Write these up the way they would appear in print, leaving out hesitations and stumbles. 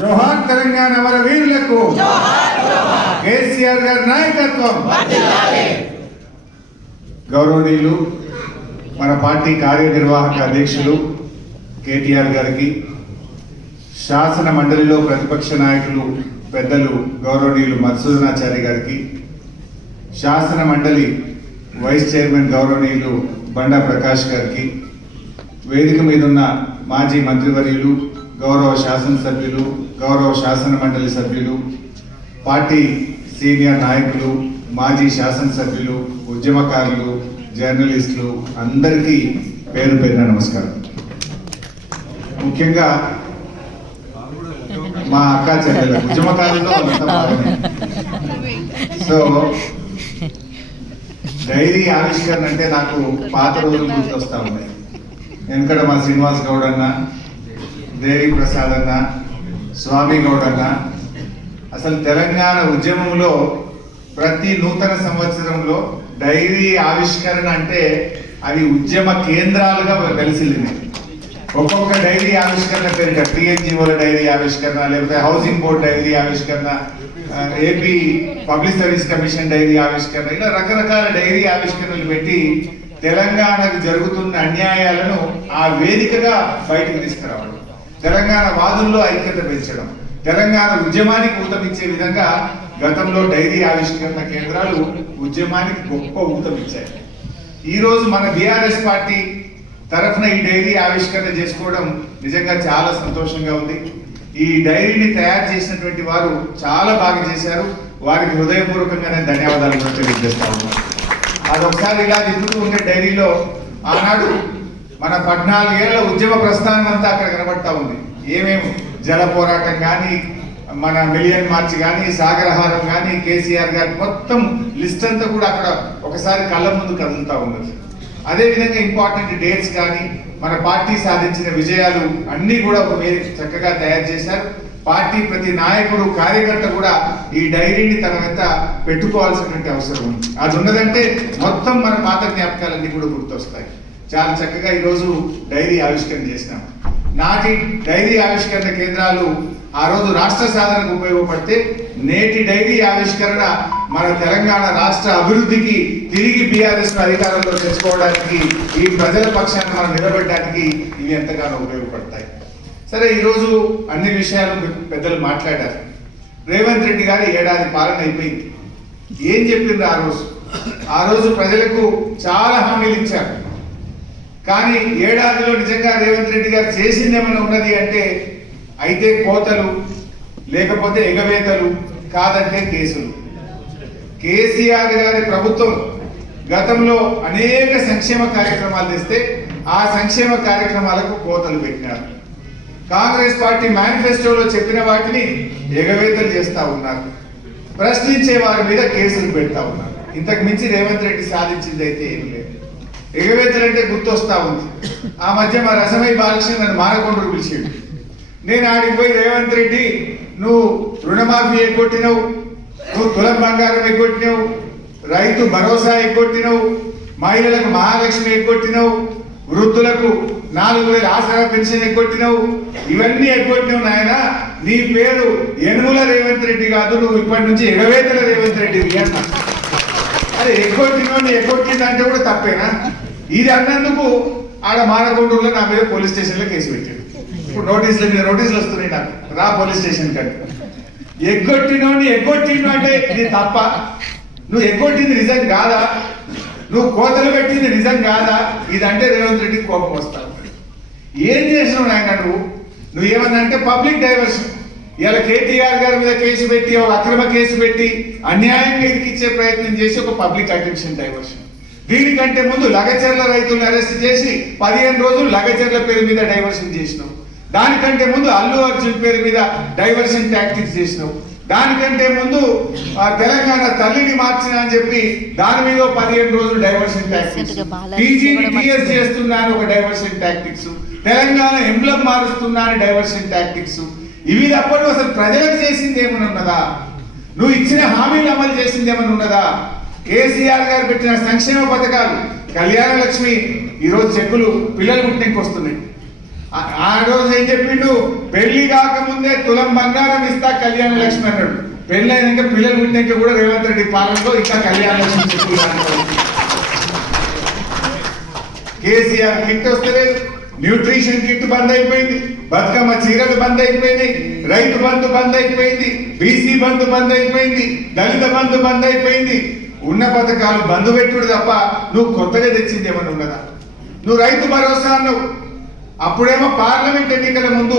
జోహార్ తెలంగాణ వర వీరులకు కేసీఆర్ గారి నాయకత్వం. గౌరవనీయులు మన పార్టీ కార్యనిర్వాహక అధ్యక్షులు కేటీఆర్ గారికి, శాసన మండలిలో ప్రతిపక్ష నాయకులు పెద్దలు గౌరవనీయులు మధుసూదనాచారి గారికి, శాసన మండలి వైస్ చైర్మన్ గౌరవనీయులు బండా ప్రకాష్ గారికి, వేదిక మీద ఉన్న మాజీ మంత్రివర్యులు, గౌరవ శాసనసభ్యులు, గౌరవ శాసన మండలి సభ్యులు, పార్టీ సీనియర్ నాయకులు, మాజీ శాసనసభ్యులు, ఉద్యమకారులు, జర్నలిస్టులు అందరికీ పేరు పేరున నమస్కారం. ముఖ్యంగా మా అక్క చెల్లెలు ఉద్యమకారులతో సో డైరీ ఆవిష్కరణ అంటే నాకు పాత రోజులు గుర్తొస్తా ఉన్నాయి. వెనకడ మా శ్రీనివాస్ గౌడ్ అన్న, దేవి ప్రసాద్ అన్న, స్వామి గౌడ్ అన్న, అసలు తెలంగాణ ఉద్యమంలో ప్రతి నూతన సంవత్సరంలో డైరీ ఆవిష్కరణ అంటే అవి ఉద్యమ కేంద్రాలుగా వెలిసిల్లినాయి. ఒక్కొక్క డైరీ ఆవిష్కరణ పేరిట టీఎన్జీఓల డైరీ ఆవిష్కరణ, లేకపోతే హౌసింగ్ బోర్డ్ డైరీ ఆవిష్కరణ, AP public service commission diary ఆవిష్కరణ, ఇలా రకరకాల డైరీ ఆవిష్కరణలు పెట్టి తెలంగాణకు జరుగుతున్న అన్యాయాలను ఆ వేదికగా బయటకు తీసుకురావడం, తెలంగాణ వాదుల్లో ఐక్యత పెంచడం, తెలంగాణ ఉద్యమానికి ఊతమిచ్చే విధంగా గతంలో డైరీ ఆవిష్కరణ కేంద్రాలు ఉద్యమానికి గొప్ప ఊతమిచ్చాయి. ఈరోజు మన బీఆర్ఎస్ పార్టీ తరఫున ఈ డైరీ ఆవిష్కరణ చేసుకోవడం నిజంగా చాలా సంతోషంగా ఉంది. ఈ డైరీని తయారు చేసినటువంటి వారు చాలా బాగా చేశారు. వారికి హృదయపూర్వకంగా నేను ధన్యవాదాలు కూడా తెలియజేస్తా ఉన్నాను. అదొకసారి ఇలా తిరుగుతూ ఉండే డైరీలో ఆనాడు మన 14 ఏళ్ల ఉద్యమ ప్రస్థానం అంతా అక్కడ కనబడతా ఉంది. ఏమేమి జల పోరాటం కానీ, మన మిలియన్ మార్చ్ కానీ, సాగరహారం కానీ, కేసీఆర్ గారి మొత్తం లిస్ట్ అంతా కూడా అక్కడ ఒకసారి కళ్ళ ముందు కదులుతా ఉన్నది. అదేవిధంగా ఇంపార్టెంట్ డేట్స్ కానీ, మన పార్టీ సాధించిన విజయాలు అన్నీ కూడా ఒక వేదిక చక్కగా తయారు చేశారు. పార్టీ ప్రతి నాయకుడు, కార్యకర్త కూడా ఈ డైరీని తన వెంట పెట్టుకోవాల్సినటువంటి అవసరం ఉంది. అది ఉన్నదంటే మొత్తం మన పాత జ్ఞాపకాలన్నీ కూడా గుర్తొస్తాయి. చాలా చక్కగా ఈరోజు డైరీ ఆవిష్కరణ చేసినాం. నాటి డైరీ ఆవిష్కరణ కేంద్రాలు ఆ రోజు రాష్ట్ర సాధనకు ఉపయోగపడితే, నేటి డైరీ ఆవిష్కరణ మన తెలంగాణ రాష్ట్ర అభివృద్ధికి, తిరిగి బీఆర్ఎస్ అధికారంలో తెచ్చుకోవడానికి, ఈ ప్రజల పక్షాన్ని మనం నిలబెట్టడానికి ఇవి ఎంతగానో ఉపయోగపడతాయి. సరే, ఈరోజు అన్ని విషయాలు పెద్దలు మాట్లాడారు. రేవంత్ రెడ్డి గారి ఏడాది పాలన అయిపోయింది. ఏం చెప్పిండ్రు ఆ రోజు ప్రజలకు చాలా హామీలు ఇచ్చారు. కానీ ఏడాదిలో నిజంగా రేవంత్ రెడ్డి గారు చేసింది ఏమైనా ఉన్నది అంటే, అయితే కోతలు, లేకపోతే ఎగవేతలు, కాదంటే కేసులు. కేసీఆర్ గారి ప్రభుత్వం గతంలో అనేక సంక్షేమ కార్యక్రమాలు తెస్తే ఆ సంక్షేమ కార్యక్రమాలకు కోతలు పెట్టినారు. కాంగ్రెస్ పార్టీ మేనిఫెస్టోలో చెప్పిన వాటిని ఎగవేతలు చేస్తా ఉన్నారు. ప్రశ్నించే వారి మీద కేసులు పెడతా ఉన్నారు. ఇంతకు మించి రేవంత్ రెడ్డి సాధించింది అయితే ఏం లేదు. ఎగవేతలు అంటే గుర్తొస్తా ఉంది. ఆ మధ్య మా రసమై బాలకృష్ణ నన్ను మానకొండకు పిలిచాడు. నేను ఆడికి పోయి, రేవంత్ రెడ్డి నువ్వు రుణమాఫీ ఎగ్గొట్టినవు, నువ్వు తులం బంగారం ఎగ్గొట్టినవు, రైతు భరోసా ఎగ్గొట్టినవు, మహిళలకు మహాలక్ష్మి ఎగ్గొట్టినవు, వృద్ధులకు 4000 ఆసరా పెన్షన్ ఎగ్గొట్టినవు, ఇవన్నీ ఎగ్గొట్టినవు నాయన. నీ పేరు యనుమల రేవంత్ రెడ్డి కాదు, నువ్వు ఇప్పటి నుంచి ఎగవేతల రేవంత్ రెడ్డి అన్నా. అరే, ఎగ్గొట్టిందంటే కూడా తప్పేనా? ఇది అన్నందుకు ఆడ మానకొండూరులో నా మీద పోలీస్ స్టేషన్లో కేసు పెట్టాడు. ఇప్పుడు నోటీసులు వస్తున్నాయి నాకు, రా పోలీస్ స్టేషన్ కంటే. ఎగ్గొట్టిండు అంటే ఇది తప్ప? నువ్వు ఎగ్గొట్టింది నిజం కాదా? నువ్వు కోతలు పెట్టింది నిజం కాదా? ఇదంటే రేవంత్ రెడ్డికి కోపం వస్తావు. ఏం చేసినావు నాయన నువ్వు ఏమన్నా అంటే పబ్లిక్ డైవర్షన్. ఇలా కేటీఆర్ గారి మీద కేసు పెట్టి, ఒక అక్రమ కేసు పెట్టి, అన్యాయంగా ఇరికిచ్చే ప్రయత్నం చేసి ఒక పబ్లిక్ అటెన్షన్ డైవర్షన్. దీనికంటే ముందు లగచర్ల రైతులను అరెస్ట్ చేసి 15 రోజులు లగచర్ల పేరు మీద డైవర్షన్ చేసినావు. దానికంటే ముందు అల్లు అర్జున్ పేరు మీద డైవర్షన్ టాక్టిక్స్ చేసినావు. దానికంటే ముందు తెలంగాణ తల్లిని మార్చిన అని చెప్పి దాని మీద 15 రోజులు డైవర్షన్ టాక్టిక్స్, టీజీని టీఎస్ చేస్తున్నా అని ఒక డైవర్షన్ టాక్టిక్స్, తెలంగాణ ఎంబ్లం మారుస్తున్నా అని డైవర్షన్ టాక్టిక్స్. ఇవి తప్పడు అసలు ప్రజలకు చేసింది ఏమైనా ఉన్నదా? నువ్వు ఇచ్చిన హామీలు అమలు చేసింది ఏమైనా ఉన్నదా? కేసీఆర్ గారు పెట్టిన సంక్షేమ పథకాలు, కళ్యాణ లక్ష్మి, ఈరోజు చెక్కులు పిల్లలు పుట్టినకి వస్తున్నాయి. ఆ రోజు ఏం చెప్పిండు, పెళ్లి కాకముందే తులం బంగారం ఇస్తా కళ్యాణ లక్ష్మి అన్నాడు. పెళ్లి అయినాక పిల్లలు పుట్టినాక కూడా రేవంత్ రెడ్డి పాలనలో ఇంకా కళ్యాణ లక్ష్మి చెప్పులు. కేసీఆర్ కిట్ వస్తలేదు, న్యూట్రిషన్ కిట్ బంద్ అయిపోయింది, బతుకమ్మ చీరలు బంద్ అయిపోయినాయి, రైతు బంధు బంద్ అయిపోయింది, బీసీ బంధు బంద్ అయిపోయింది, దళిత బంధు బంద్ అయిపోయింది. ఉన్న పథకాలు బంధు పెట్టుడు తప్ప నువ్వు కొత్తగా తెచ్చింది ఏమన్నా ఉన్నదా? నువ్వు రైతు భరోసా అన్నావు, అప్పుడేమో పార్లమెంట్ ఎన్నికల ముందు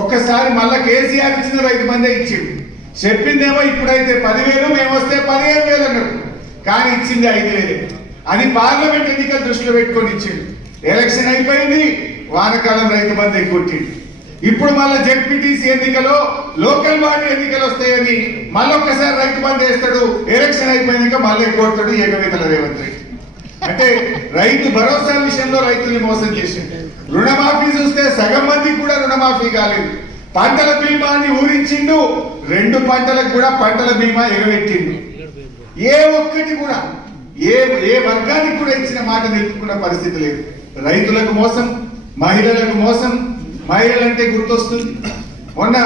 ఒక్కసారి మళ్ళా కేసీఆర్ ఇచ్చిన రైతు బందే ఇచ్చిండు. చెప్పిందేమో ఇప్పుడైతే 10,000 మేము వస్తే 15,000 అన్నాడు, కానీ ఇచ్చింది 5,000 అని పార్లమెంట్ ఎన్నికలు దృష్టిలో పెట్టుకొని ఇచ్చిండు. ఎలక్షన్ అయిపోయింది, వానకాలం రైతు బంధు కొట్టిండు. ఇప్పుడు మళ్ళీ జెడ్పీటీసీ ఎన్నికలో లోకల్ బాడీ ఎన్నికలు వస్తాయని మళ్ళొక్కసారి రైతు బంధు వేస్తాడు. ఎలక్షన్ అయిపోయినాక మళ్ళీ కొడతాడు ఏకవేతల రేవంత్ రెడ్డి. అంటే రైతు భరోసా విషయంలో రైతుల్ని మోసం చేసిండు. రుణమాఫీ చూస్తే సగం మందికి కూడా రుణమాఫీ కాలేదు. పంటల బీమాని ఊరించిండు, 2 పంటలకు కూడా పంటల బీమా ఎగబెట్టిండు. ఏ ఒక్కటి కూడా ఏ వర్గానికి కూడా ఇచ్చిన మాట నిలుపుకున్న పరిస్థితి లేదు. రైతులకు మోసం, మహిళలకు మోసం. మహిళలంటే గుర్తొస్తుంది, మొన్న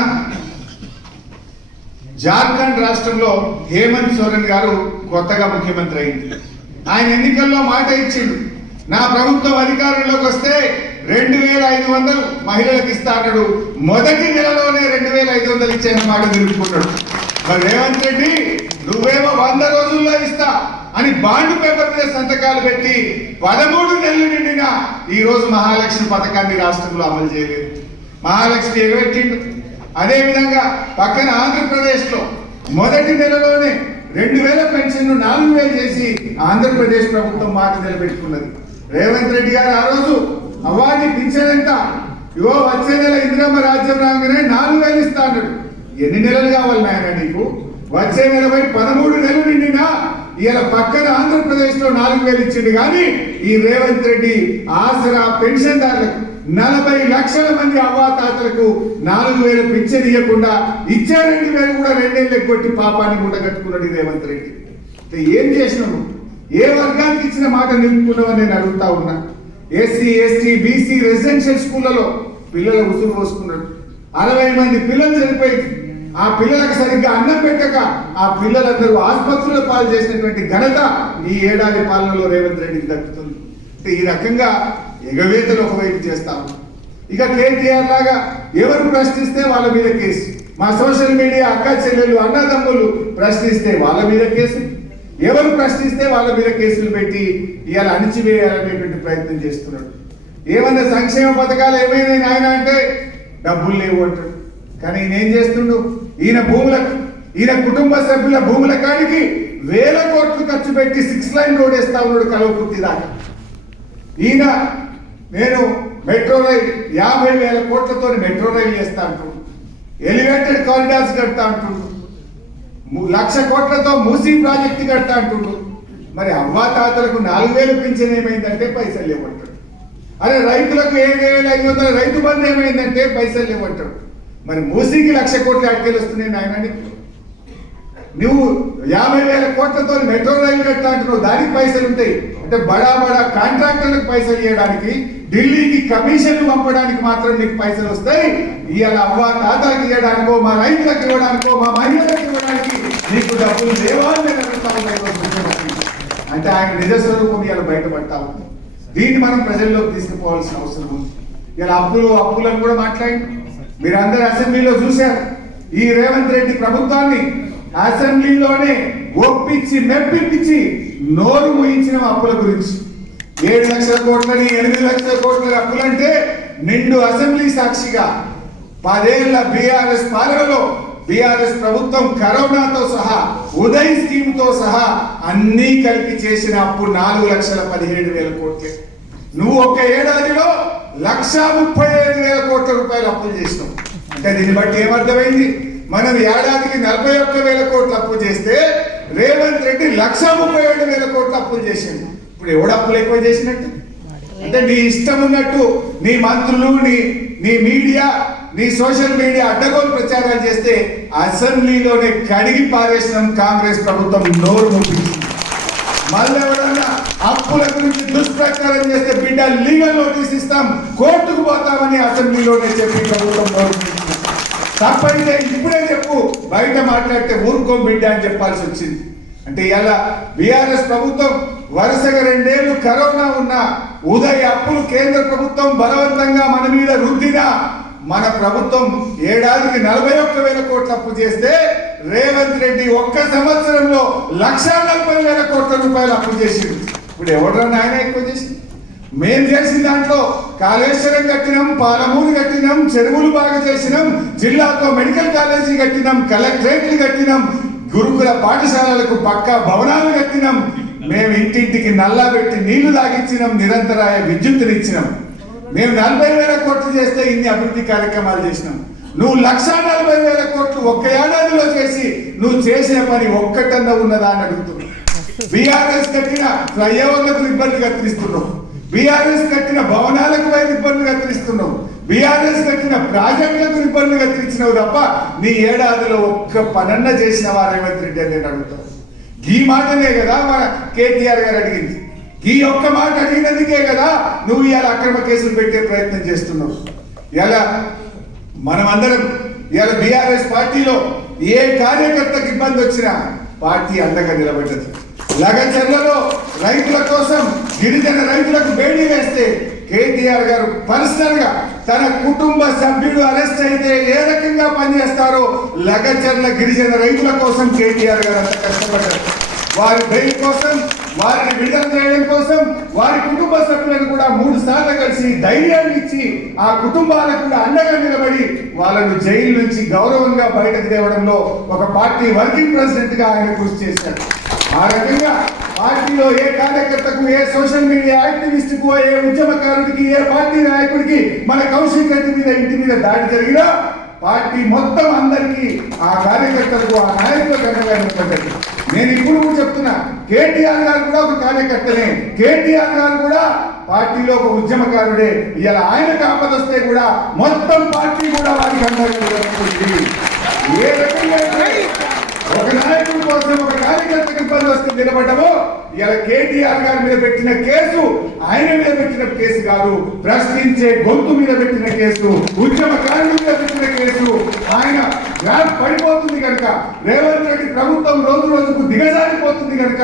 జార్ఖండ్ రాష్ట్రంలో హేమంత్ సోరెన్ గారు కొత్తగా ముఖ్యమంత్రి అయింది. ఆయన ఎన్నికల్లో మాట ఇచ్చిండు, నా ప్రభుత్వం అధికారంలోకి వస్తే 2,500 మహిళలకు ఇస్తా అన్నాడు. మొదటి నెలలోనే 2,500 ఇచ్చిన మాట నిలుపుకున్నాడు. మరి రేవంత్ రెడ్డి నువ్వేమో 100 రోజుల్లో ఇస్తా అని బాండ్ పేపర్ మీద సంతకాలు పెట్టి 13 నెలలు నిండినా ఈ రోజు మహాలక్ష్మి పథకాన్ని రాష్ట్రంలో అమలు చేయలేదు. మహాలక్ష్మి ఎగబెట్టిండు. అదే విధంగా పక్కన ఆంధ్రప్రదేశ్ లో మొదటి నెలలోనే 2,000 పెన్షన్ 4,000 చేసి ఆంధ్రప్రదేశ్ ప్రభుత్వం మాట నిలబెట్టుకున్నది. రేవంత్ రెడ్డి గారు ఆ రోజు అవార్డు పింఛన్ ఎంత, ఇగో వచ్చే నెల ఇందిరమ్మ రాజ్యం రాగానే 4,000 ఇస్తా అన్నాడు. ఎన్ని నెలలు కావాలి నాయన నీకు? వచ్చే నెలపై 13 నెలలు నిండినా ఇలా పక్కన ఆంధ్రప్రదేశ్ లో 4,000 ఇచ్చిండు. కానీ ఈ రేవంత్ రెడ్డి ఆసరా పెన్షన్దారులకు 40 లక్షల మంది అవ్వాతాతలకు 4,000 పింఛన్ ఇవ్వకుండా ఇచ్చే 2,000 కూడా 2 ఏళ్ళు కొట్టి పాపాన్ని కూడా కట్టుకున్నాడు రేవంత్ రెడ్డి. ఏం చేసినావు? ఏ వర్గానికి ఇచ్చిన మాట నిలుపుకున్నావని నేను అడుగుతా ఉన్నా. ఎస్సీ ఎస్టీ బీసీ రెసిడెన్షియల్ స్కూళ్లలో పిల్లల ఉసురు పోసుకున్నాడు. 60 మంది పిల్లలు చనిపోయింది. ఆ పిల్లలకు సరిగ్గా అన్నం పెట్టక ఆ పిల్లలందరూ ఆసుపత్రుల పాలు చేసినటువంటి ఘనత ఈ ఏడాది పాలనలో రేవంత్ రెడ్డికి దక్కుతుంది. ఈ రకంగా ఎగవేతలు ఒకవైపు చేస్తాము. ఇక కేటీఆర్ లాగా ఎవరు ప్రశ్నిస్తే వాళ్ళ మీద కేసు, మా సోషల్ మీడియా అక్క చెల్లెలు అన్నదమ్ములు ప్రశ్నిస్తే వాళ్ళ మీద కేసు, ఎవరు ప్రశ్నిస్తే వాళ్ళ మీద కేసులు పెట్టి ఇవాళ అణిచివేయాలనేటువంటి ప్రయత్నం చేస్తున్నాడు. ఏమన్నా సంక్షేమ పథకాలు ఏమైనా ఆయన అంటే డబ్బులు లేవు అంటాడు. కానీ ఈయన ఏం చేస్తుండు? ఈయన భూములకు, ఈయన కుటుంబ సభ్యుల భూముల కాడికి 1,000 కోట్లు ఖర్చు పెట్టి 6 లైన్ రోడ్ వేస్తా ఉన్నాడు కలవకుర్తి దాకా. ఈయన నేను మెట్రో రైల్ 50,000 కోట్లతో మెట్రో రైల్ చేస్తా అంటుండు, ఎలివేటెడ్ కారిడార్స్ కడతా అంటుండు, 1,00,000 కోట్లతో మూసీ ప్రాజెక్టు కడతా అంటుండు. మరి అవ్వాతాతలకు 4,000 పింఛన్ ఏమైందంటే పైసలు లేవంటాడు. అరే రైతులకు 7,500 రైతు బంధు ఏమైందంటే పైసలు లేవంటాడు. మరి మూసీకి 1,00,000 కోట్లు అడ్కేలు వస్తున్నాయి నాయన. నువ్వు 50,000 కోట్లతో మెట్రో రైలు కట్టా అంటున్నావు, దానికి పైసలు ఉంటాయి. అంటే బడా కాంట్రాక్టర్లకు పైసలు ఇవ్వడానికి, ఢిల్లీకి కమిషన్లు పంపడానికి మాత్రం నీకు పైసలు వస్తాయి. ఇవాళ అవ్వ తాతలకు ఇవ్వడానికో, మా రైతులకు ఇవ్వడానికో, మా మహిళలకు ఇవ్వడానికి నీకు డబ్బులు లేవా అని అంటే ఆయన నిజ స్వరూపం ఇవాళ బయటపడతా ఉంది. దీన్ని మనం ప్రజల్లోకి తీసుకుపోవాల్సిన అవసరం ఉంది. ఇలా అప్పులను కూడా మాట్లాడి మీరందరూ అసెంబ్లీలో చూశారు. ఈ రేవంత్ రెడ్డి ప్రభుత్వాన్ని అసెంబ్లీలోనే ఒప్పించి మెప్పించి నోరు ముయించిన అప్పుల గురించి 7 లక్షల కోట్లని 8 లక్షల కోట్ల అప్పులంటే నిండు అసెంబ్లీ సాక్షిగా 10 ఏళ్ల బీఆర్ఎస్ పాలనలో బీఆర్ఎస్ ప్రభుత్వం కరోనాతో సహా ఉదయ్ స్కీమ్ తో సహా అన్ని కలిపి చేసిన అప్పు 4,17,000 కోట్లే. నువ్వు ఒక ఏడాదిలో 1,35,000 కోట్ల రూపాయలు అప్పులు చేసినావు. అంటే దీన్ని బట్టి ఏమర్థమైంది? మనం ఏడాదికి 41,000 కోట్ల అప్పు చేస్తే రేవంత్ రెడ్డి 1,37,000 కోట్ల అప్పులు చేసిండు. ఇప్పుడు ఎవడు అప్పులు ఎక్కువ చేసినట్టు? అంటే నీ ఇష్టం ఉన్నట్టు నీ మంత్రులు, నీ మీడియా, నీ సోషల్ మీడియా అడ్డగోలు ప్రచారాలు చేస్తే అసెంబ్లీలోనే కడిగి పారేసిన కాంగ్రెస్ ప్రభుత్వం నోరు మూపించింది. మళ్ళీ ఎవరన్నా అప్పుల గురించి దుష్ప్రచారం చేస్తే బిడ్డ లీగల్ నోటీస్ ఇస్తాం, కోర్టుకు పోతామని అసెంబ్లీలోనే చెప్పి ప్రభుత్వం నోరు మూపించింది. తప్పైతే ఇప్పుడే చెప్పు, బయట మాట్లాడితే ఊరుకోం బిడ్డ అని చెప్పాల్సి వచ్చింది. అంటే ఇలా బీఆర్ఎస్ ప్రభుత్వం వరుసగా 2 ఏళ్లు కరోనా ఉన్న ఉదయ అప్పులు కేంద్ర ప్రభుత్వం బలవంతంగా మన మీద రుద్దినా మన ప్రభుత్వం ఏడాదికి 41,000 కోట్ల అప్పు చేస్తే రేవంత్ రెడ్డి ఒక్క సంవత్సరంలో 1,40,000 కోట్ల రూపాయలు అప్పు చేసిండు. ఇప్పుడు ఎవడన్నా ఆయన ఎక్కువ చేసి మేం చేసిన దాంట్లో కాళేశ్వరం కట్టినాం, పాలమూరు కట్టినాం, చెరువులు బాగా చేసినాం, జిల్లాతో మెడికల్ కాలేజీ కట్టినాం, కలెక్టరేట్లు కట్టినాం, గురుకుల పాఠశాలలకు పక్కా భవనాలు కట్టినాం, మేము ఇంటింటికి నల్లా పెట్టి నీళ్లు తాగించినాం, నిరంతరాయ విద్యుత్తునిచ్చినాం. మేము 40,000 కోట్లు చేస్తే ఇన్ని అభివృద్ధి కార్యక్రమాలు చేసినాం. నువ్వు 1,40,000 కోట్లు ఒక్క ఏడాదిలో చేసి నువ్వు చేసిన పని ఒక్కటన్నా ఉన్నదా అని అడుగుతున్నావు. బీఆర్ఎస్ కట్టిన ఫ్లైఓవర్లకు ఇబ్బంది కత్తిరిస్తున్నావు, బీఆర్ఎస్ కట్టిన భవనాలకు పైన ఇబ్బంది కత్తిరిస్తున్నావు, బీఆర్ఎస్ కట్టిన ప్రాజెక్టులకు ఇబ్బంది కత్తిరించినావు తప్ప నీ ఏడాదిలో ఒక్క పనన్న చేసినవా రేవంత్ రెడ్డి అని నేను అడుగుతావు. ఈ మాటనే కదా మన కేటీఆర్ గారు అడిగింది. ఈ ఒక్క మాట అడిగినందుకే కదా నువ్వు ఇలా అక్రమ కేసులు పెట్టే ప్రయత్నం చేస్తున్నావు. ఇలా మనమందరం ఇలా బీఆర్ఎస్ పార్టీలో ఏ కార్యకర్తకు ఇబ్బంది వచ్చినా పార్టీ అండగా నిలబడ్డది. లగచర్లలో రైతుల కోసం గిరిజన రైతులకు బేడీ వేస్తే కేటీఆర్ గారు పర్సనల్ గా తన కుటుంబ సభ్యుడు అరెస్ట్ అయితే ఏ రకంగా పనిచేస్తారో లగచర్ల గిరిజన రైతుల కోసం కేటీఆర్ గారు అంత కష్టపడ్డారు. వారి బెయిల్ కోసం, వారిని విడుదల చేయడం కోసం వారి కుటుంబ సభ్యులను కూడా 3 సార్లు కలిసి ధైర్యాన్ని ఇచ్చి ఆ కుటుంబాలకు కూడా అండగా నిలబడి వాళ్ళను జైలు నుంచి గౌరవంగా బయటకు తేవడంలో ఒక పార్టీ వర్కింగ్ ప్రెసిడెంట్ గా ఆయన కృషి చేశారు. ఆ రకంగా పార్టీలో ఏ కార్యకర్తకు, ఏ సోషల్ మీడియా యాక్టివిస్ట్ కు, ఏ ఉద్యమకారుడికి, ఏ పార్టీ నాయకుడికి మన కౌశిక్ రెడ్డి మీద ఇంటి మీద దాడి జరిగినా పార్టీ మొత్తం అందరికీ ఆ కార్యకర్తలకు, ఆ నాయకులకు అండగా నిలబడ్డది. నేను ఇప్పుడు చెప్తున్నా, కేటీఆర్ గారు కూడా ఒక కార్యకర్తనే, కేటీఆర్ గారు కూడా పార్టీలో ఒక ఉద్యమకారుడే. ఇలా ఆయనకు ఆపద వస్తే కూడా మొత్తం పార్టీ కూడా వారికి అండగా నిలబడుతుంది. ఏ రకంగా ఒక నాయకుడి కోసం, ఒక కార్యకర్తకు ఇబ్బంది వస్తే నిలబడ్డమో ఇలా కేటీఆర్ గారి మీద పెట్టిన కేసు ఆయన మీద పెట్టిన కేసు కాదు, ప్రశ్నించే గొంతు మీద పెట్టిన కేసు, ఉద్యమకారుల మీద పెట్టిన కేసు. ఆయన గ్రాఫ్ పడిపోతుంది కనుక, రేవంత్ రెడ్డి ప్రభుత్వం రోజు రోజుకు దిగజారిపోతుంది కనుక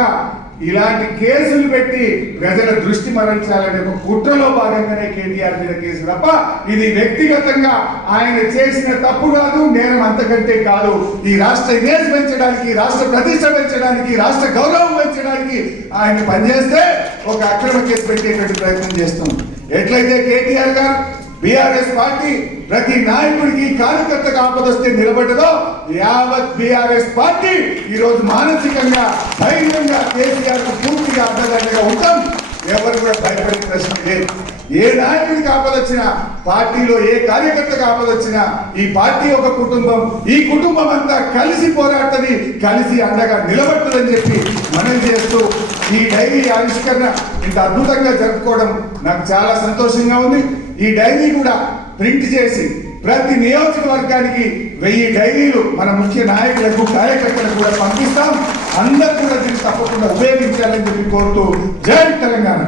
ఇలాంటి కేసులు పెట్టి ప్రజల దృష్టి మరల్చాలనే ఒక కుట్రలో భాగంగానే కేటీఆర్ మీద కేసు తప్ప ఇది వ్యక్తిగతంగా ఆయన చేసిన తప్పు కాదు, నేరం అంతకంటే కాదు. ఈ రాష్ట్ర ఇమేజ్ పెంచడానికి, రాష్ట్ర ప్రతిష్ట పెంచడానికి, రాష్ట్ర గౌరవం పెంచడానికి ఆయన పనిచేస్తే ఒక అక్రమ కేసు పెట్టేటువంటి ప్రయత్నం చేస్తున్నాం. ఎట్లయితే కేటీఆర్ గారు బీఆర్ఎస్ పార్టీ ప్రతి నాయకుడికి, కార్యకర్తకు ఆపదొస్తే నిలబడ్డదో యావత్ బీఆర్ఎస్ పార్టీ ఈ రోజు మానసికంగా, ధైర్యంగా కేసీఆర్ కు పూర్తిగా అడ్డదండగా ఉంటాం. ఎవరు కూడా భయపడే ప్రశ్న లేదు. ఏ నాయకుడికి ఆపదొచ్చినా, పార్టీలో ఏ కార్యకర్తకు ఆపదొచ్చినా ఈ పార్టీ ఒక కుటుంబం, ఈ కుటుంబం అంతా కలిసి పోరాడుతుంది, కలిసి అండగా నిలబడుతుందని చెప్పి మనం చేస్తూ ఈ డైరీ ఆవిష్కరణ ఇంత అద్భుతంగా జరుపుకోవడం నాకు చాలా సంతోషంగా ఉంది. ఈ డైరీ కూడా ప్రింట్ చేసి ప్రతి నియోజకవర్గానికి 1000 డైరీలు మన ముఖ్య నాయకులకు, కార్యకర్తలకు కూడా పంపిస్తాం. అందరూ కూడా దీన్ని తప్పకుండా ఉపయోగించాలని చెప్పి కోరుతూ జై తెలంగాణ.